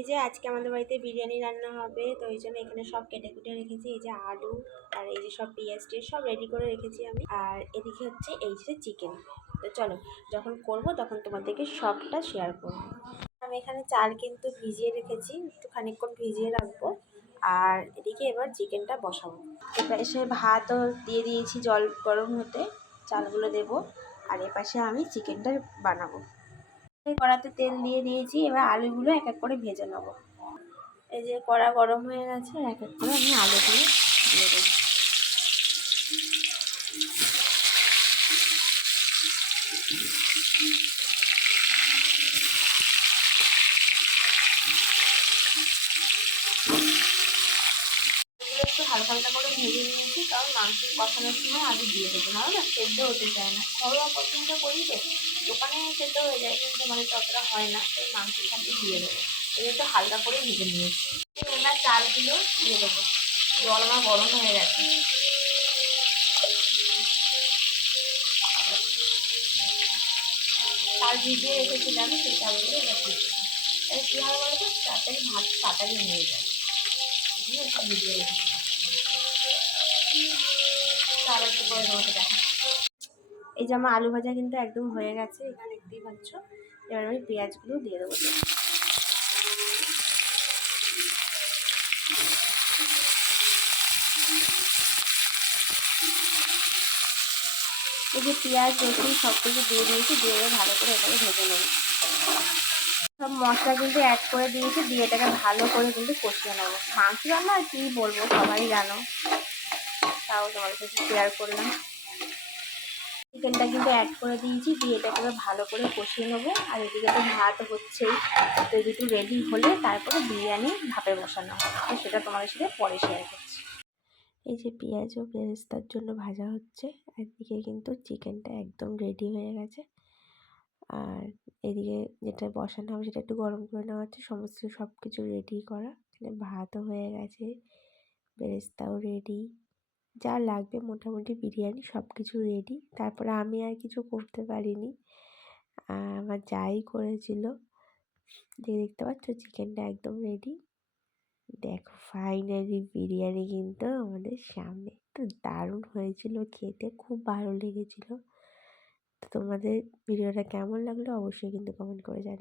এই যে আজকে আমাদের বাড়িতে বিরিয়ানি রান্না হবে, তো এই জন্য এখানে সব কেটে কুটে রেখেছি। এই যে আলু আর এই যে সব পেঁয়াজ টিয়াজ সব রেডি করে রেখেছি আমি। আর এদিকে হচ্ছে এই যে চিকেন। তো চলো, যখন করব তখন তোমাদেরকে সবটা শেয়ার করবো। আমি এখানে চাল কিন্তু ভিজিয়ে রেখেছি, একটু খানিকক্ষণ ভিজিয়ে রাখবো। আর এদিকে এবার চিকেনটা বসাবো। এবার এসে ভাতও দিয়ে দিয়েছি জল গরম হতে, চালগুলো দেবো। আর এপাশে আমি চিকেনটা বানাবো। কড়াতে তেল দিয়ে দিয়েছি, এবার আলুগুলো এক এক করে ভেজে নেব। এই যে কড়া গরম হয়ে গেছে, এক এক করে আমি আলুগুলো দিয়ে দেবো। একটু হালকা হালকা করে ভেজে নিয়েছি, কারণ মাংস কষানোর সময় আলু দিয়ে দেবো, নাহলে না সেদ্ধ হতে চায় না। ঘরোয়া পছন্দ করি তো, দোকানে সেদ্ধ হয়ে যায় কিন্তু মানে ততটা হয় না, তাই মাংসের সাথে দিয়ে দেবো। এই একটু হালকা করে ভেজে নিয়েছি। এবার চালগুলো দিয়ে দেবো, জল আমার গরম হয়ে গেছে। চাল ভিজিয়ে রেখেছিলাম, সেই চালগুলো এবার দিচ্ছি। তাই কী হবে বলতো, তাড়াতাড়ি ভাত তাড়াতাড়ি হয়ে যায়। দিয়ে সব ভিজিয়ে রেখেছিলাম, চাল একটু করে তোমাকে দেখা। এই যে আমার আলু ভাজা কিন্তু একদম হয়ে গেছে, এখানে দেখতেই পাচ্ছ। এবার আমি পেঁয়াজগুলো দিয়ে দেবো। এই যে পেঁয়াজ রসুন সব কিছু দিয়ে দিয়েছি, দিয়ে ভালো করে এটাকে ভেজে নেব। সব মশলা কিন্তু অ্যাড করে দিয়েছি, দিয়ে এটাকে ভালো করে কিন্তু কষিয়ে নেবো। মাংস রান্না আর কী বলবো, সবাই জানো, তাও তোমার সাথে শেয়ার করলাম। চিকেনটা কিন্তু অ্যাড করে দিয়েছি, দিয়ে এটাকে ভালো করে কষিয়ে নেবো। আর এদিকে তো ভাত হচ্ছেই, তো দুটো রেডি হলে তারপরে বিরিয়ানি ভাপে বসানো হবে, তো সেটা তোমাদের সাথে পরে শেয়ার করছি। এই যে পেঁয়াজ ও বেরেস্তার জন্য ভাজা হচ্ছে, একদিকে কিন্তু চিকেনটা একদম রেডি হয়ে গেছে। আর এদিকে যেটা বসানো হবে সেটা একটু গরম করে নেওয়া হচ্ছে। সমস্ত সব কিছু রেডি করা, এখানে ভাতও হয়ে গেছে, বেরেস্তাও রেডি, যা লাগবে মোটামুটি বিরিয়ানি সব কিছু রেডি। তারপরে আমি আর কিছু করতে পারিনি, আমার যাই করেছিল। যে দেখতে পাচ্ছ চিকেনটা একদম রেডি। দেখো ফাইনালি বিরিয়ানি কিন্তু আমাদের সামনে। তো দারুণ হয়েছিল খেতে, খুব ভালো লেগেছিল। তো তোমাদের ভিডিওটা কেমন লাগলো অবশ্যই কিন্তু কমেন্ট করে জানিও।